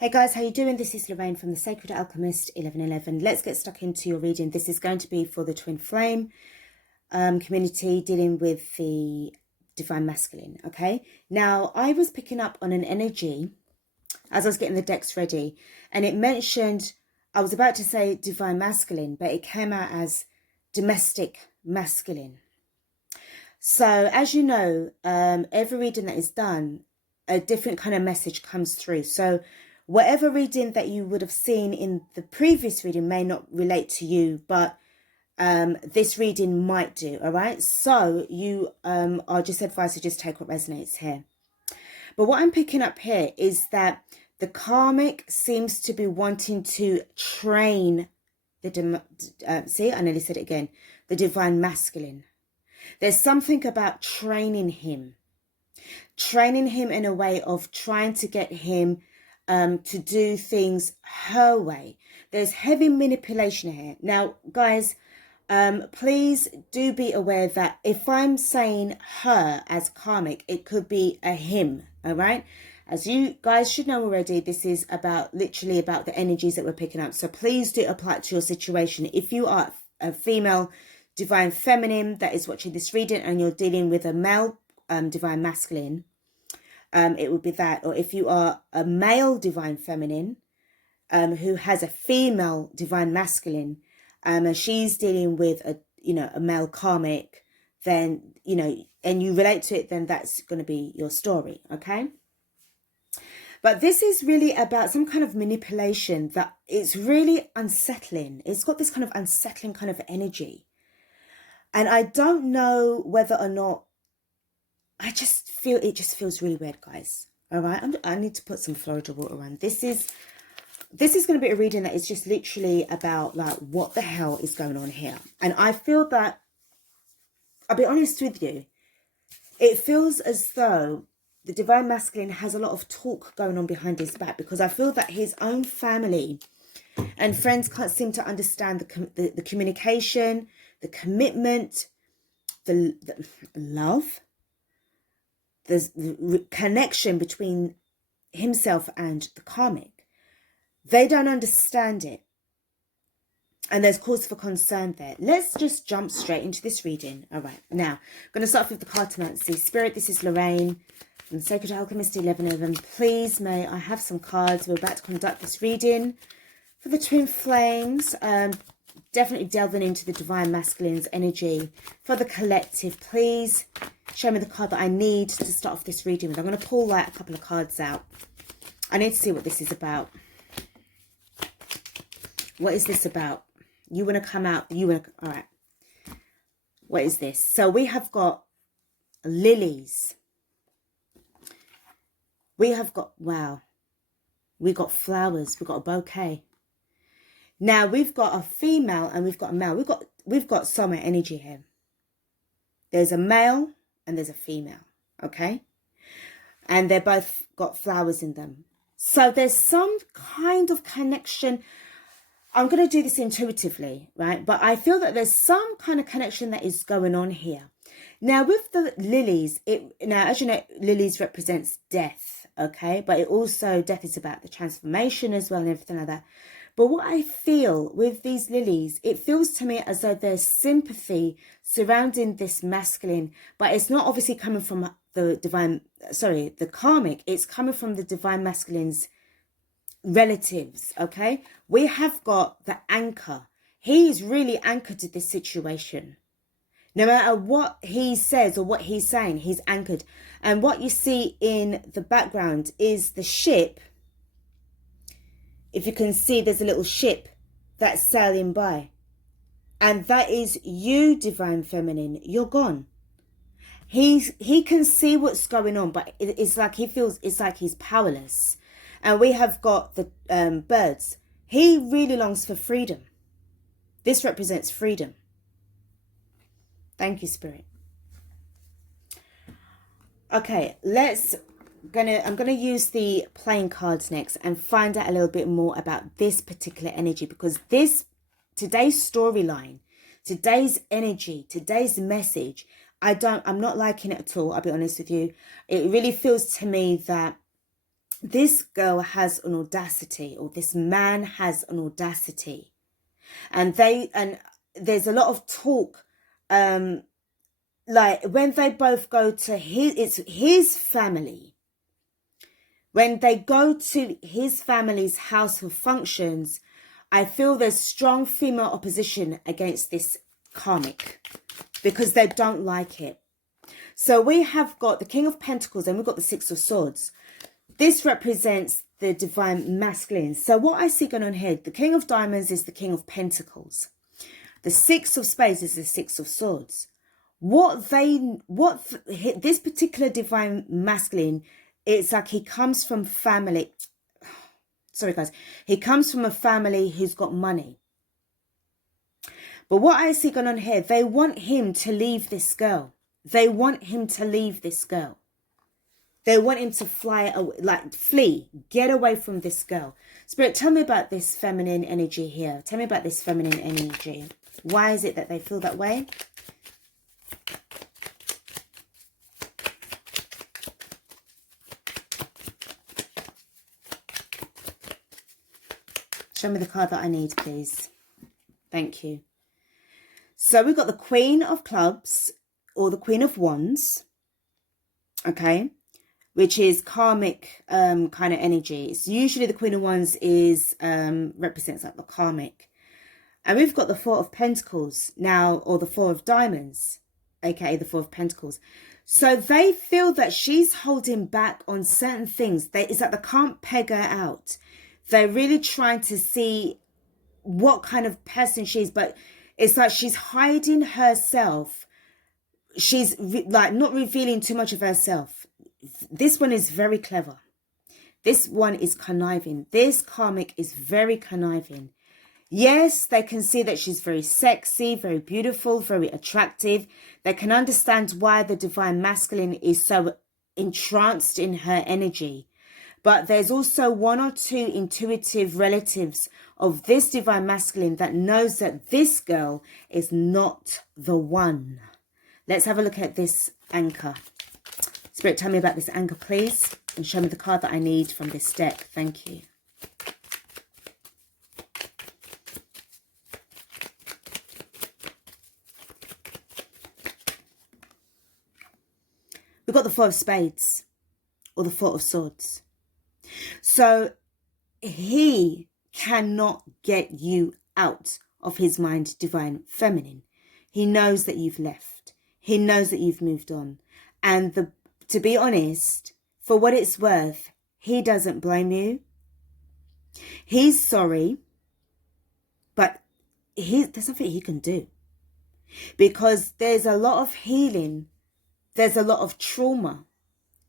Hey guys, how you doing? This is Lorraine from the Sacred Alchemist 1111. Let's get stuck into your reading. This is going to be for the Twin Flame community dealing with the Divine Masculine, okay? Now, I was picking up on an energy as I was getting the decks ready, and it mentioned, I was about to say Divine Masculine, but it came out as Domestic Masculine. So, as you know, every reading that is done, a different kind of message comes through. So, whatever reading that you would have seen in the previous reading may not relate to you, but this reading might do, all right? So you are just advised to just take what resonates here. But what I'm picking up here is that the karmic seems to be wanting to train the, see, I nearly said it again, the divine masculine. There's something about training him in a way of trying to get him to do things her way. There's heavy manipulation here. Now, guys, please do be aware that if I'm saying her as karmic, it could be a him, all right? As you guys should know already, this is literally about the energies that we're picking up. So please do apply it to your situation. If you are a female divine feminine that is watching this reading and you're dealing with a male divine masculine, it would be that. Or if you are a male divine feminine who has a female divine masculine, and she's dealing with a male karmic, then and you relate to it, then that's going to be your story, okay? But this is really about some kind of manipulation that it's really unsettling. It's got this kind of unsettling kind of energy, and I don't know whether or not, I just feel it just feels really weird, guys. All right, I need to put some Florida water on. This is going to be a reading that is just literally about like what the hell is going on here. And I feel that, I'll be honest with you, it feels as though the divine masculine has a lot of talk going on behind his back, because I feel that his own family and friends can't seem to understand the communication, the commitment, the love. There's the connection between himself and the karmic. They don't understand it. And there's cause for concern there. Let's just jump straight into this reading. All right. Now, I'm going to start off with the cartomancy. Spirit, this is Lorraine from the Sacred Alchemist 1111. Please, may I have some cards? We're about to conduct this reading for the Twin Flames. Definitely delving into the Divine Masculine's energy for the collective. Please show me the card that I need to start off this reading with. I'm going to pull like a couple of cards out. I need to see what this is about. What is this about? You want to come out. All right. What is this? So we have got lilies. We have got, wow. We got flowers. We've got a bouquet. Now we've got a female and we've got a male. We've got summer energy here. There's a male and there's a female, okay? And they're both got flowers in them. So there's some kind of connection. I'm going to do this intuitively, right? But I feel that there's some kind of connection that is going on here. Now with the lilies, now as you know, lilies represents death, okay? But it also, death is about the transformation as well and everything like that. But what I feel with these lilies, it feels to me as though there's sympathy surrounding this masculine, but it's not obviously coming from the karmic. It's coming from the divine masculine's relatives, okay? We have got the anchor. He is really anchored to this situation. No matter what he says or what he's saying, he's anchored. And what you see in the background is the ship. If you can see, there's a little ship that's sailing by. And that is you, divine feminine. You're gone. He can see what's going on, but it's like it's like he's powerless. And we have got the birds. He really longs for freedom. This represents freedom. Thank you, Spirit. Okay, I'm gonna use the playing cards next and find out a little bit more about this particular energy, because today's storyline, today's energy, today's message, I'm not liking it at all. I'll be honest with you. It really feels to me that this girl has an audacity, or this man has an audacity. And there's a lot of talk, like when they both go to his family, when they go to his family's house for functions, I feel there's strong female opposition against this karmic because they don't like it. So we have got the King of Pentacles and we've got the Six of Swords. This represents the divine masculine. So what I see going on here, the King of Diamonds is the King of Pentacles. The Six of Spades is the Six of Swords. This particular divine masculine, it's like he comes from family. Sorry, guys. He comes from a family who's got money. But what I see going on here, they want him to leave this girl. They want him to leave this girl. They want him to flee, get away from this girl. Spirit, tell me about this feminine energy here. Tell me about this feminine energy. Why is it that they feel that way? Show me the card that I need, please. Thank you. So we've got the Queen of Clubs or the Queen of Wands. Okay. Which is karmic kind of energy. It's usually the Queen of Wands is represents like the karmic. And we've got the Four of Pentacles now, or the Four of Diamonds, aka the Four of Pentacles. So they feel that she's holding back on certain things. It's like they can't peg her out. They're really trying to see what kind of person she is, but it's like she's hiding herself. She's like not revealing too much of herself. This one is very clever. This one is conniving. This karmic is very conniving. Yes, they can see that she's very sexy, very beautiful, very attractive. They can understand why the divine masculine is so entranced in her energy. But there's also one or two intuitive relatives of this divine masculine that knows that this girl is not the one. Let's have a look at this anchor. Spirit, tell me about this anchor, please. And show me the card that I need from this deck. Thank you. We've got the Four of Spades or the Four of Swords. So he cannot get you out of his mind, divine feminine. He knows that you've left. He knows that you've moved on. And to be honest, for what it's worth, he doesn't blame you. He's sorry, but there's nothing he can do. Because there's a lot of healing. There's a lot of trauma.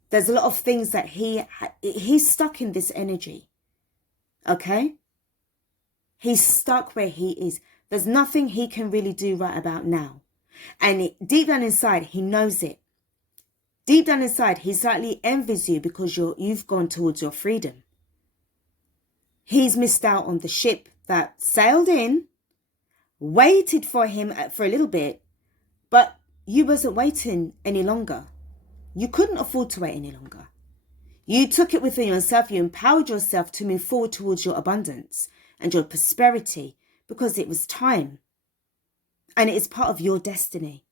There's a lot of things that he's stuck in this energy. Okay? He's stuck where he is. There's nothing he can really do right about now. And deep down inside, he knows it. Deep down inside, he slightly envies you because you've gone towards your freedom. He's missed out on the ship that sailed in, waited for him for a little bit, but you wasn't waiting any longer. You couldn't afford to wait any longer. You took it within yourself. You empowered yourself to move forward towards your abundance and your prosperity because it was time. And it is part of your destiny.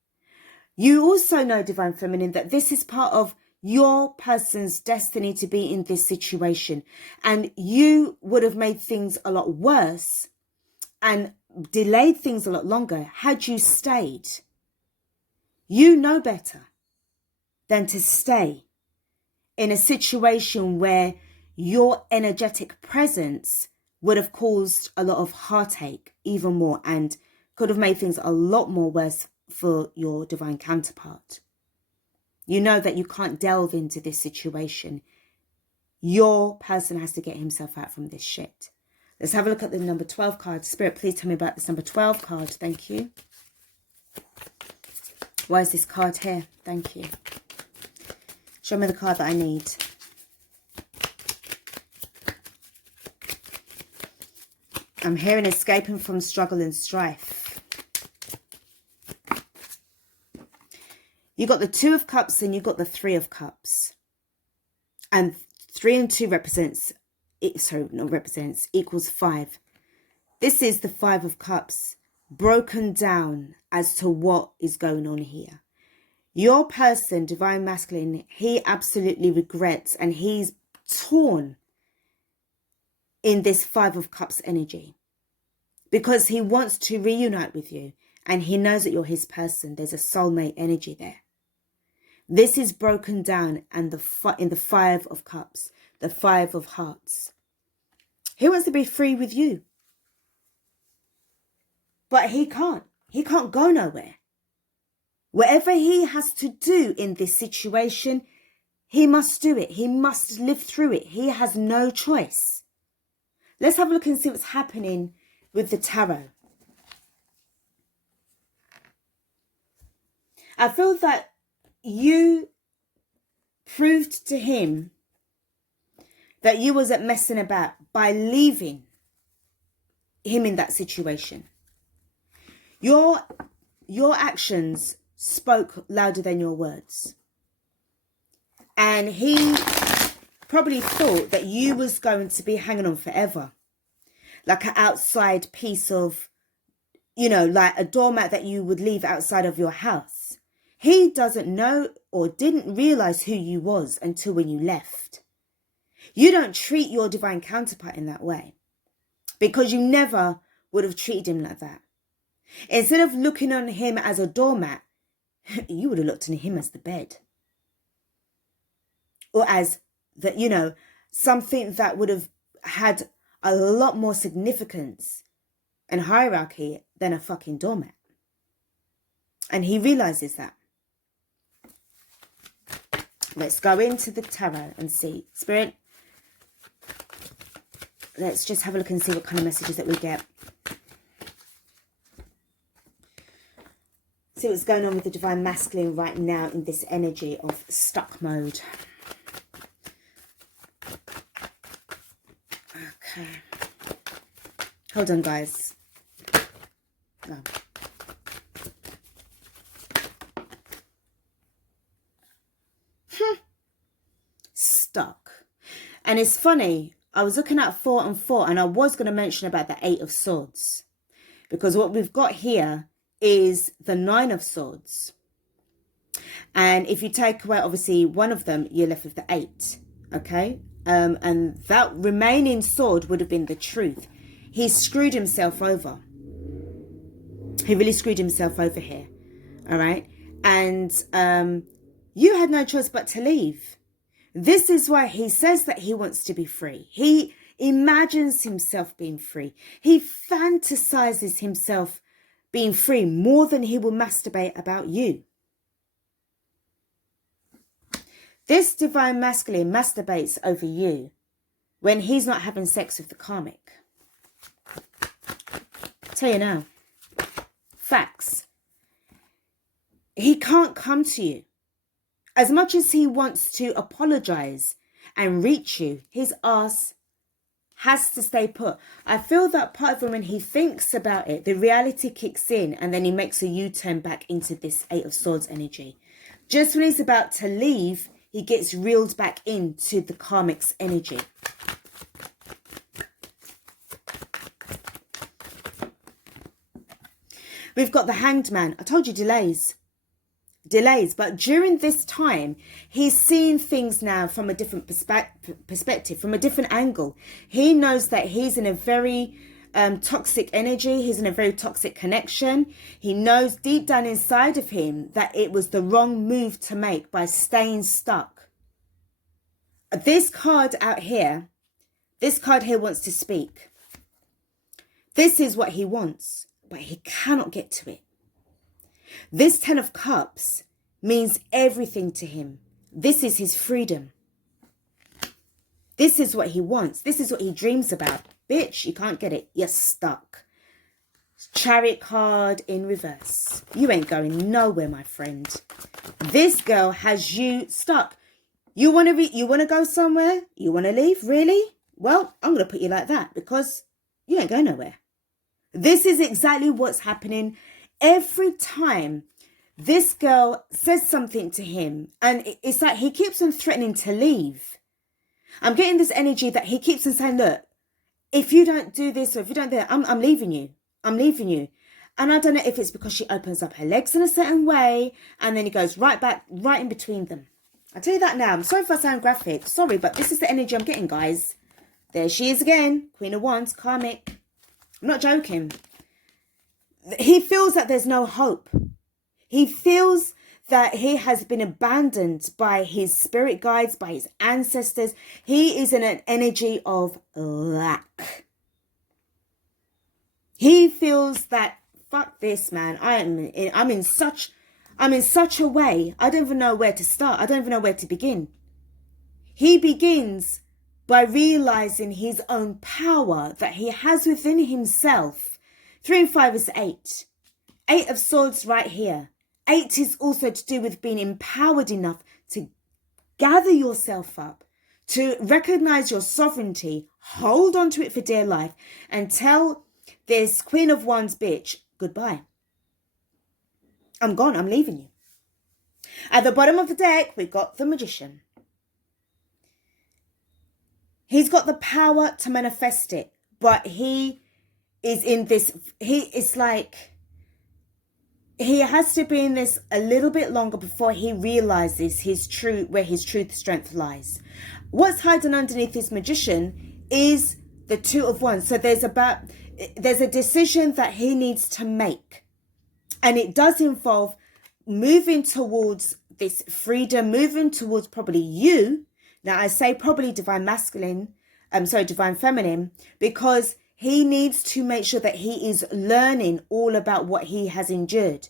You also know, Divine Feminine, that this is part of your person's destiny to be in this situation. And you would have made things a lot worse and delayed things a lot longer had you stayed. You know better than to stay in a situation where your energetic presence would have caused a lot of heartache even more and could have made things a lot more worse for your divine counterpart. You know that you can't delve into this situation. Your person has to get himself out from this shit. Let's have a look at the number 12 card. Spirit, please tell me about this number 12 card. Thank you. Why is this card here? Thank you. Show me the card that I need. I'm hearing escaping from struggle and strife. You got the Two of Cups and you got the Three of Cups. And 3 and 2 equals 5. This is the 5 of Cups broken down as to what is going on here. Your person, Divine Masculine, he absolutely regrets and he's torn in this 5 of Cups energy because he wants to reunite with you and he knows that you're his person. There's a soulmate energy there. This is broken down and in the 5 of Cups, the 5 of Hearts. He wants to be free with you. But he can't. He can't go nowhere. Whatever he has to do in this situation, he must do it. He must live through it. He has no choice. Let's have a look and see what's happening with the tarot. I feel that you proved to him that you wasn't messing about by leaving him in that situation. Your actions spoke louder than your words. And he probably thought that you was going to be hanging on forever. Like an outside piece of, like a doormat that you would leave outside of your house. He doesn't know or didn't realize who you was until when you left. You don't treat your divine counterpart in that way because you never would have treated him like that. Instead of looking on him as a doormat, you would have looked on him as the bed. Or as something that would have had a lot more significance and hierarchy than a fucking doormat. And he realizes that. Let's go into the tarot and see. Spirit, let's just have a look and see what kind of messages that we get. See what's going on with the Divine Masculine right now in this energy of stuck mode. Okay. Hold on, guys. Oh. Stuck. And it's funny, I was looking at 4 and 4 and I was going to mention about the 8 of Swords. Because what we've got here is the 9 of Swords. And if you take away, obviously, one of them, you're left with the 8. Okay? And that remaining sword would have been the truth. He screwed himself over. He really screwed himself over here. All right? And you had no choice but to leave. This is why he says that he wants to be free. He imagines himself being free. He fantasizes himself being free more than he will masturbate about you. This Divine Masculine masturbates over you when he's not having sex with the Karmic. I'll tell you now. Facts. He can't come to you. As much as he wants to apologize and reach you, his ass has to stay put. I feel that part of him, when he thinks about it, the reality kicks in and then he makes a U-turn back into this 8 of Swords energy. Just when he's about to leave, he gets reeled back into the Karmic's energy. We've got the Hanged Man. I told you delays. But during this time, he's seeing things now from a different perspective, from a different angle. He knows that he's in a very toxic energy. He's in a very toxic connection. He knows deep down inside of him that it was the wrong move to make by staying stuck. This card out here, this card here wants to speak. This is what he wants, but he cannot get to it. This 10 of Cups means everything to him. This is his freedom. This is what he wants. This is what he dreams about. Bitch, you can't get it. You're stuck. Chariot card in reverse. You ain't going nowhere, my friend. This girl has you stuck. You want to go somewhere? You want to leave? Really? Well, I'm going to put you like that because you ain't going nowhere. This is exactly what's happening. Every time this girl says something to him, and it's like he keeps on threatening to leave. I'm getting this energy that he keeps on saying, look, if you don't do this or if you don't do that, I'm leaving you. I'm leaving you. And I don't know if it's because she opens up her legs in a certain way and then he goes right back, right in between them. I'll tell you that now. I'm sorry if I sound graphic. Sorry, but this is the energy I'm getting, guys. There she is again. Queen of Wands, karmic. I'm not joking. He feels that there's no hope. He feels that he has been abandoned by his spirit guides, by his ancestors. He is in an energy of lack. He feels that, fuck this, man. I'm in such a way. I don't even know where to start. I don't even know where to begin. He begins by realizing his own power that he has within himself. 3 and 5 is 8. 8 of Swords right here. 8 is also to do with being empowered enough to gather yourself up, to recognize your sovereignty, hold on to it for dear life, and tell this Queen of Wands bitch, goodbye. I'm gone. I'm leaving you. At the bottom of the deck, we've got the Magician. He's got the power to manifest it, but he is in this, it's like, he has to be in this a little bit longer before he realizes where his truth strength lies. What's hiding underneath this Magician is the 2 of Wands. So there's a decision that he needs to make. And it does involve moving towards this freedom, moving towards probably you. Now I say probably divine feminine, because he needs to make sure that he is learning all about what he has endured.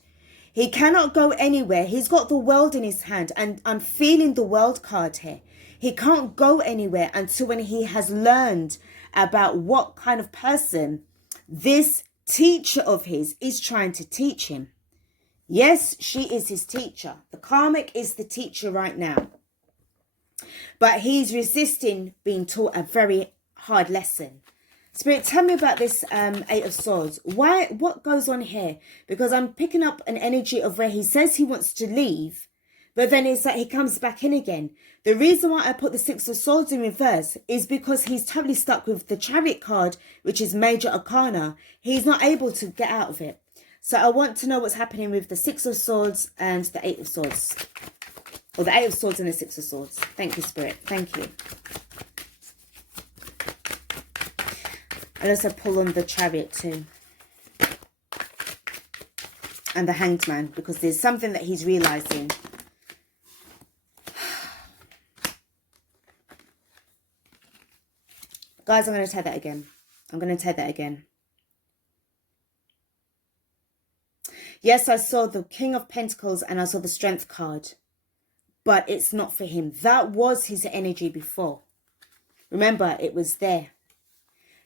He cannot go anywhere. He's got the world in his hand, and I'm feeling the world card here. He can't go anywhere until when he has learned about what kind of person this teacher of his is trying to teach him. Yes, she is his teacher. The karmic is the teacher right now. But he's resisting being taught a very hard lesson. Spirit, tell me about this 8 of Swords. What goes on here? Because I'm picking up an energy of where he says he wants to leave, but then it's like he comes back in again. The reason why I put the 6 of Swords in reverse is because he's totally stuck with the Chariot card, which is Major Arcana. He's not able to get out of it. So I want to know what's happening with the 6 of Swords and the 8 of Swords. Or the 8 of Swords and the 6 of Swords. Thank you, Spirit. Thank you. I'll also pull on the Chariot too. And the Hanged Man, because there's something that he's realizing. Guys, I'm going to take that again. Yes, I saw the King of Pentacles and I saw the Strength card. But it's not for him. That was his energy before. Remember, it was there.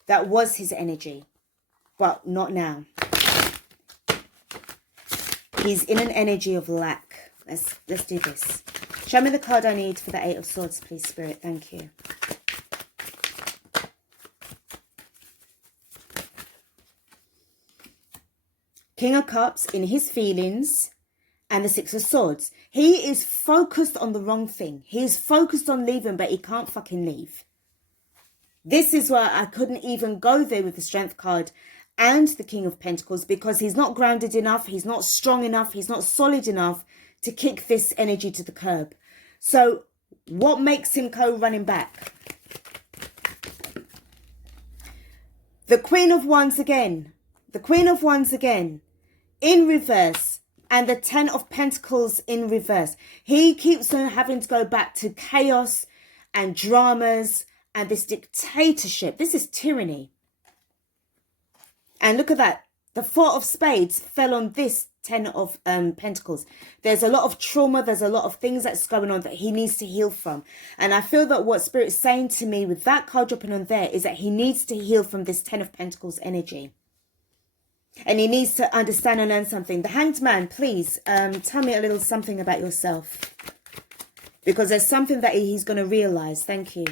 That was his energy. But not now. He's in an energy of lack. Let's do this. Show me the card I need for the 8 of Swords, please, Spirit. Thank you. King of Cups in his feelings and the 6 of Swords. He is focused on the wrong thing. He's focused on leaving, but he can't fucking leave. This is why I couldn't even go there with the Strength card and the King of Pentacles, because he's not grounded enough, he's not strong enough, he's not solid enough to kick this energy to the curb. So what makes him go running back? The Queen of Wands again. The Queen of Wands again. In reverse. And the 10 of Pentacles in reverse. He keeps on having to go back to chaos and dramas and this dictatorship. This is tyranny. And look at that. The 4 of Spades fell on this 10 of Pentacles. There's a lot of trauma. There's a lot of things that's going on that he needs to heal from. And I feel that what Spirit's saying to me with that card dropping on there is that he needs to heal from this 10 of Pentacles energy. And he needs to understand and learn something. The Hanged Man, please tell me a little something about yourself. Because there's something that he's going to realize. Thank you.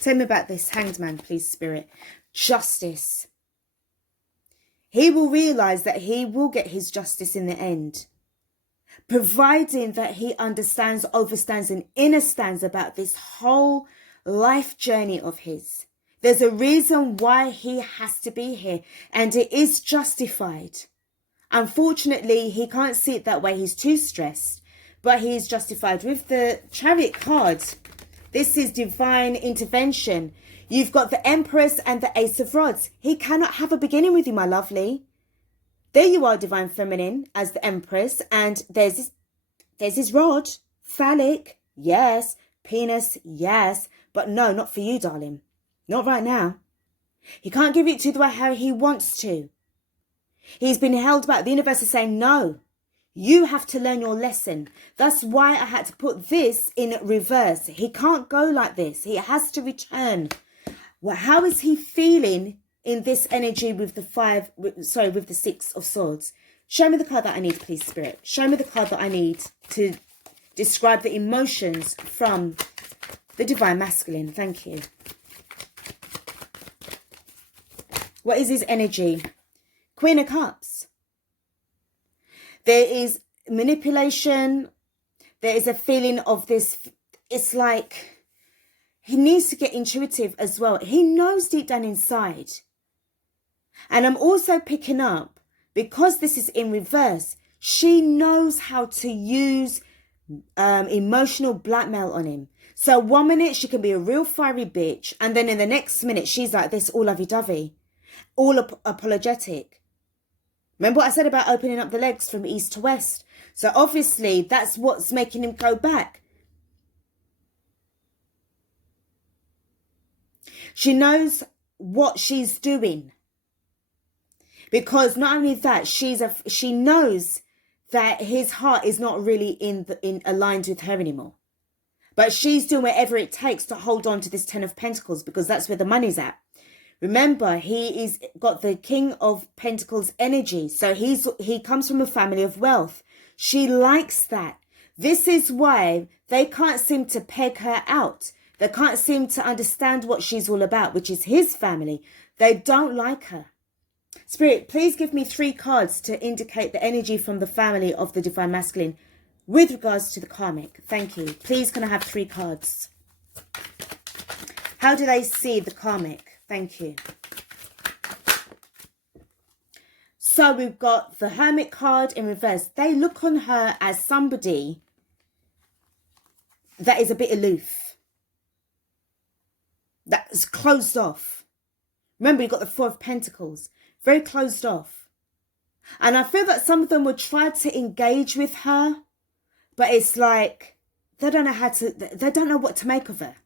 Tell me about this Hanged Man, please, Spirit. Justice. He will realize that he will get his justice in the end. providing that he understands, overstands, and understands about this whole life journey of his. There's a reason why he has to be here, and it is justified. Unfortunately, he can't see it that way. He's too stressed, but he is justified. With the Chariot card, this is divine intervention. You've got the Empress and the Ace of Rods. He cannot have a beginning with you, my lovely. There you are, Divine Feminine, as the Empress, and there's his rod. Phallic, yes. Penis, yes. But no, not for you, darling. Not right now. He can't give it to you the way how he wants to. He's been held back. The universe is saying, no, you have to learn your lesson. That's why I had to put this in reverse. He can't go like this. He has to return. Well, how is he feeling in this energy with with the Six of Swords? Show me the card that I need, please, Spirit. Show me the card that I need to describe the emotions from the Divine Masculine. Thank you. What is his energy? Queen of Cups. There is manipulation. There is a feeling of this. It's like he needs to get intuitive as well. He knows deep down inside. And I'm also picking up, because this is in reverse, she knows how to use emotional blackmail on him. So 1 minute she can be a real fiery bitch, and then in the next minute she's like this, all lovey-dovey, all apologetic. Remember what I said about opening up the legs from east to west? So obviously that's what's making him go back. She knows what she's doing. Because not only that, she knows that his heart is not really aligned with her anymore. But she's doing whatever it takes to hold on to this Ten of Pentacles, because that's where the money's at. Remember, he's got the King of Pentacles energy. So he comes from a family of wealth. She likes that. This is why they can't seem to peg her out. They can't seem to understand what she's all about, which is his family. They don't like her. Spirit, please give me 3 cards to indicate the energy from the family of the Divine Masculine with regards to the Karmic. Thank you. Please, can I have 3 cards? How do they see the Karmic? Thank you. So we've got the Hermit card in reverse. They look on her as somebody that is a bit aloof. That's closed off. Remember, you've got the Four of Pentacles. Very closed off. And I feel that some of them would try to engage with her, but it's like they don't know what to make of her.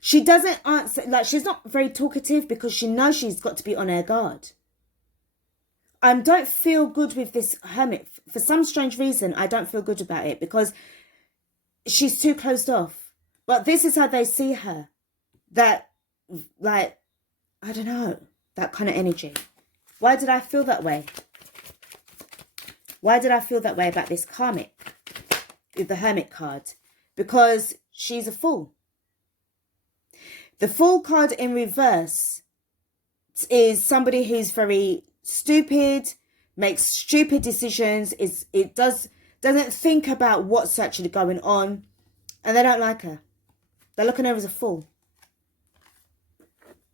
She doesn't answer, like she's not very talkative because she knows she's got to be on her guard. I don't feel good with this Hermit. For some strange reason, I don't feel good about it because she's too closed off. But this is how they see her. That, like, I don't know, that kind of energy. Why did I feel that way? Why did I feel that way about this Karmic with the Hermit card? Because she's a fool. The Fool card in reverse is somebody who's very stupid, makes stupid decisions, doesn't think about what's actually going on, and they don't like her. They're looking at her as a fool.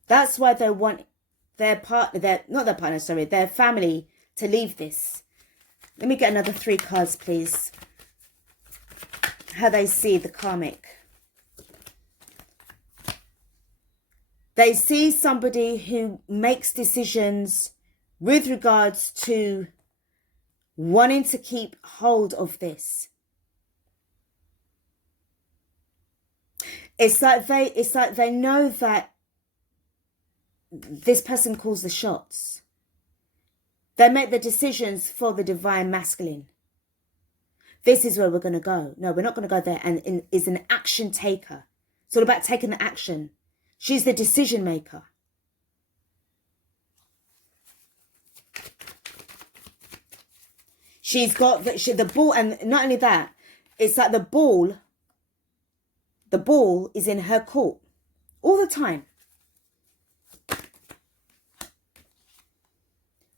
That's why they want their family to leave this. Let me get another 3 cards, please. How they see the Karmic. They see somebody who makes decisions with regards to wanting to keep hold of this. It's like they know that this person calls the shots. They make the decisions for the Divine Masculine. This is where we're going to go. No, we're not going to go there. And is an action taker. It's all about taking the action. She's the decision maker. She's got the ball, and not only that, it's like the ball is in her court all the time.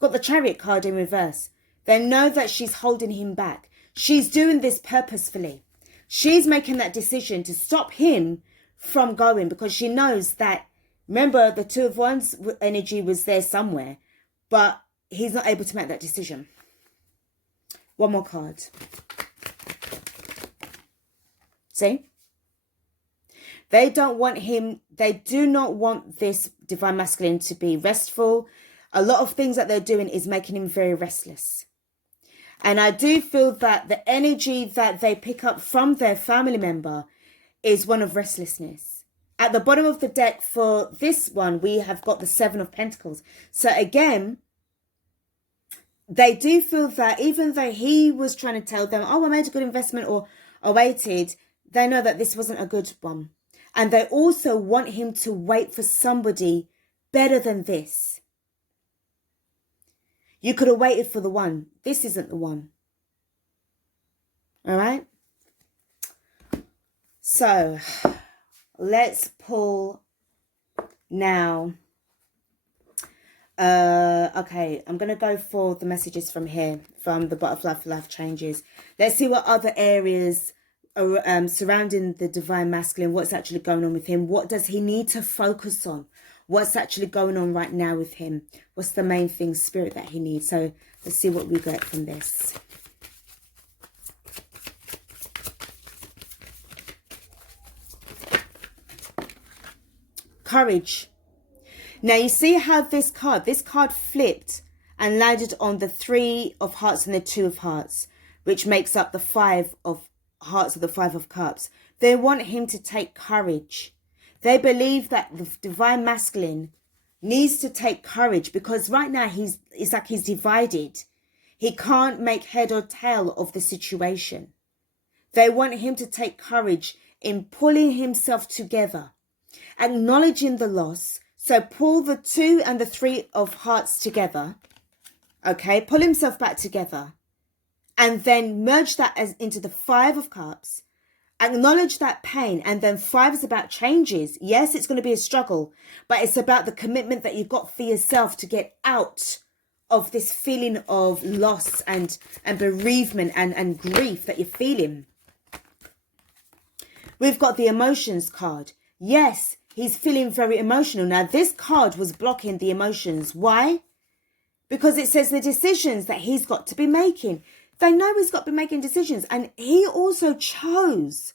Got the Chariot card in reverse. They know that she's holding him back. She's doing this purposefully. She's making that decision to stop him from going because she knows that, remember, the Two of Wands energy was there somewhere, but he's not able to make that decision. One more card. See? They don't want him, they do not want this divine masculine to be restful. A lot of things that they're doing is making him very restless. And I do feel that the energy that they pick up from their family member is one of restlessness. At the bottom of the deck for this one, we have got the Seven of Pentacles. So again, they do feel that even though he was trying to tell them, oh, I made a good investment or I waited, they know that this wasn't a good one. And they also want him to wait for somebody better than this. You could have waited for the one. This isn't the one. All right. So let's pull now. Okay, I'm going to go for the messages from here, from the Butterfly for Life Changes. Let's see what other areas are surrounding the divine masculine. What's actually going on with him? What does he need to focus on? What's actually going on right now with him? What's the main thing, spirit, that he needs? So let's see what we get from this. Courage. Now you see how this card flipped and landed on the Three of Hearts and the Two of Hearts, which makes up the Five of Hearts or the Five of Cups. They want him to take courage. They believe that the divine masculine needs to take courage because right now it's like he's divided. He can't make head or tail of the situation. They want him to take courage in pulling himself together, acknowledging the loss. So pull the Two and the Three of Hearts together. Okay, pull himself back together. And then merge that into the Five of Cups. Acknowledge that pain. And then Five is about changes. Yes, it's going to be a struggle. But it's about the commitment that you've got for yourself to get out of this feeling of loss and bereavement and grief that you're feeling. We've got the emotions card. Yes, he's feeling very emotional. Now, this card was blocking the emotions. Why? Because it says the decisions that he's got to be making. They know he's got to be making decisions. And he also chose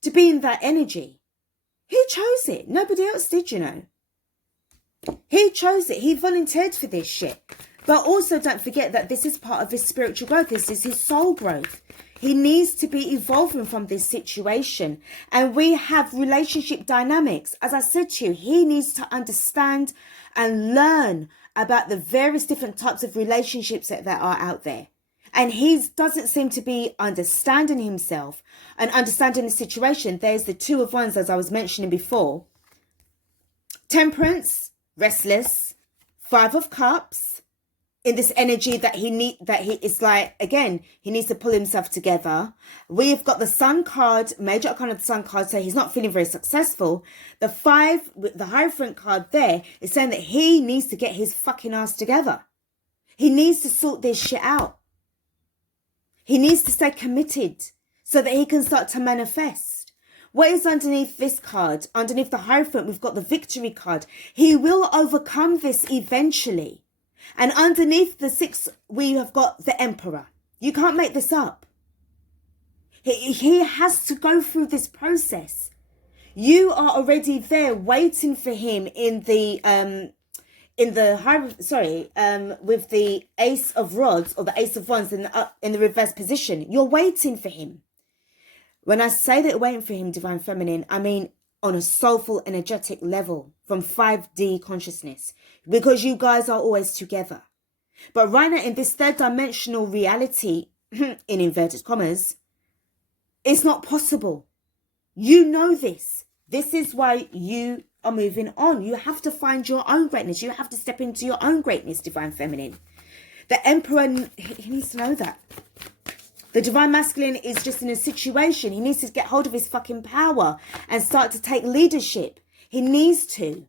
to be in that energy. He chose it. Nobody else did, you know. He chose it. He volunteered for this shit. But also don't forget that this is part of his spiritual growth. This is his soul growth. He needs to be evolving from this situation. And we have relationship dynamics. As I said to you, he needs to understand and learn about the various different types of relationships that are out there. And he doesn't seem to be understanding himself and understanding the situation. There's the Two of Wands, as I was mentioning before. Temperance, restless. Five of Cups. In this energy that it's like, again, he needs to pull himself together. We've got the Sun card, major arcana of the Sun card, so he's not feeling very successful. The Five, with the Hierophant card there, is saying that he needs to get his fucking ass together. He needs to sort this shit out. He needs to stay committed so that he can start to manifest. What is underneath this card? Underneath the Hierophant, we've got the Victory card. He will overcome this eventually. And underneath the Six, we have got the Emperor. You can't make this up. He has to go through this process. You are already there waiting for him with the Ace of Rods or the Ace of Wands in the reverse position. You're waiting for him. When I say that you're waiting for him, Divine Feminine, I mean on a soulful, energetic level from 5D consciousness, because you guys are always together. But right now in this third dimensional reality, in inverted commas, it's not possible. You know this. This is why you are moving on. You have to find your own greatness. You have to step into your own greatness, Divine Feminine. The Emperor, he needs to know that. The Divine Masculine is just in a situation. He needs to get hold of his fucking power and start to take leadership. He needs to.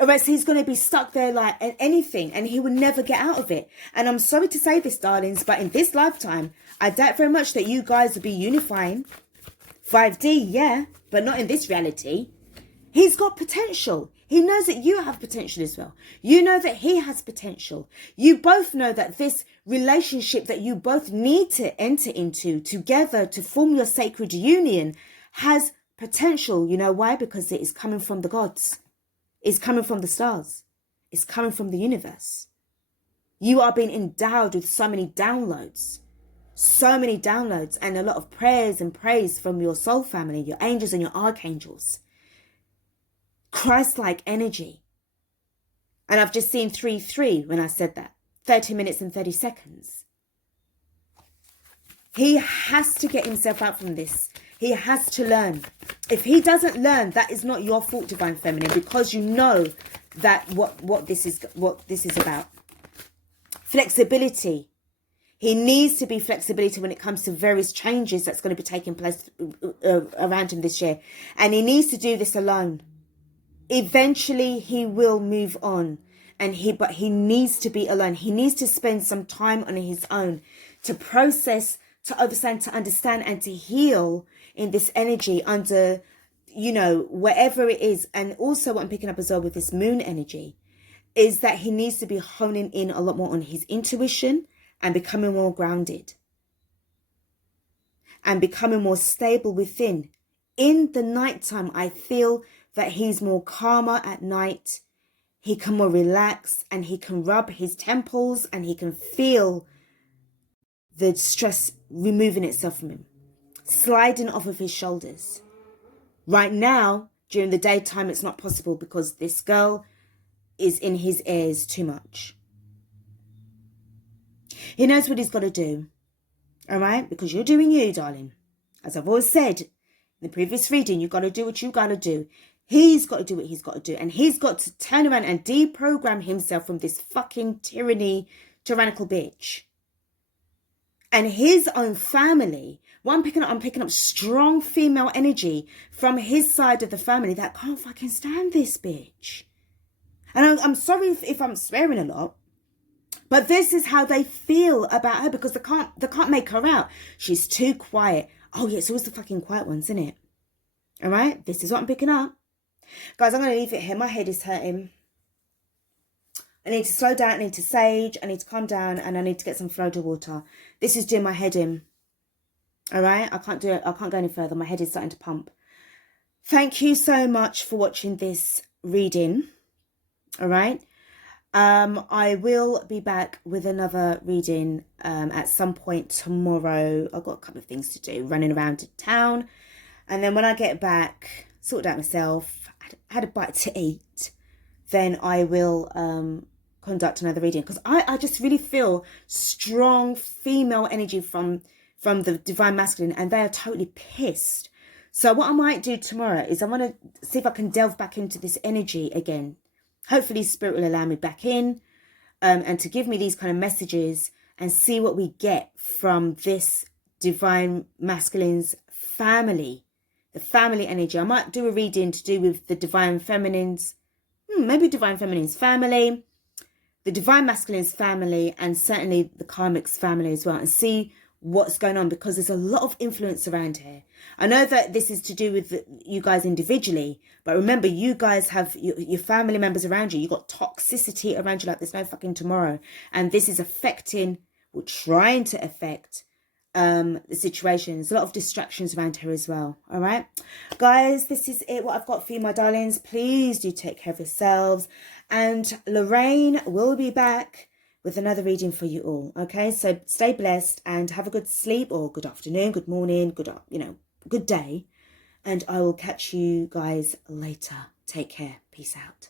or else he's going to be stuck there like anything, and he will never get out of it. And I'm sorry to say this, darlings, but in this lifetime, I doubt very much that you guys will be unifying. 5D, yeah, but not in this reality. He's got potential. He knows that you have potential as well. You know that he has potential. You both know that this relationship that you both need to enter into together to form your sacred union has potential. You know why? Because it is coming from the gods. It's coming from the stars. It's coming from the universe. You are being endowed with so many downloads. So many downloads and a lot of prayers and praise from your soul family, your angels and your archangels. Christ-like energy. And I've just seen 3-3 when I said that. 30 minutes and 30 seconds. He has to get himself out from this. He has to learn. If he doesn't learn, that is not your fault, Divine Feminine, because you know that what this is about. Flexibility. He needs to be flexibility when it comes to various changes that's going to be taking place around him this year. And he needs to do this alone. Eventually, he will move on. But he needs to be alone. He needs to spend some time on his own to process, to understand, and to heal in this energy under, you know, wherever it is. And also what I'm picking up as well with this moon energy is that he needs to be honing in a lot more on his intuition and becoming more grounded and becoming more stable within. In the nighttime, I feel that he's more calmer at night. He can more relax and he can rub his temples and he can feel the stress removing itself from him, sliding off of his shoulders. Right now, during the daytime, it's not possible because this girl is in his ears too much. He knows what he's got to do. All right? Because you're doing you, darling. As I've always said in the previous reading, you've got to do what you got to do. He's got to do what he's got to do. And he's got to turn around and deprogram himself from this fucking tyrannical bitch. And his own family. What I'm picking up strong female energy from his side of the family that can't fucking stand this bitch. And I'm sorry if I'm swearing a lot. But this is how they feel about her because they can't make her out. She's too quiet. Oh, yeah, it's always the fucking quiet ones, isn't it? All right? This is what I'm picking up. Guys, I'm going to leave it here. My head is hurting. I need to slow down. I need to sage. I need to calm down. And I need to get some Florida water. This is doing my head in. All right? I can't do it. I can't go any further. My head is starting to pump. Thank you so much for watching this reading. All right? I will be back with another reading at some point tomorrow. I've got a couple of things to do, running around town. And then when I get back, sorted out myself, had a bite to eat, then I will conduct another reading. Because I just really feel strong female energy from the Divine Masculine, and they are totally pissed. So what I might do tomorrow is I want to see if I can delve back into this energy again. Hopefully Spirit will allow me back in and to give me these kind of messages and see what we get from this Divine Masculine's family, the family energy. I might do a reading to do with the Divine Feminine's, maybe Divine Feminine's family, the Divine Masculine's family, and certainly the Karmic's family as well, and see what's going on, because there's a lot of influence around here. I know that this is to do with you guys individually, but remember, you guys have your family members around you. You've got toxicity around you like there's no fucking tomorrow. And this is affecting, or trying to affect, the situation. There's a lot of distractions around here as well. All right, guys, this is it, what I've got for you, my darlings. Please do take care of yourselves. And Lorraine will be back with another reading for you all. Okay, so stay blessed and have a good sleep, or good afternoon, good morning, good day. And I will catch you guys later. Take care. Peace out.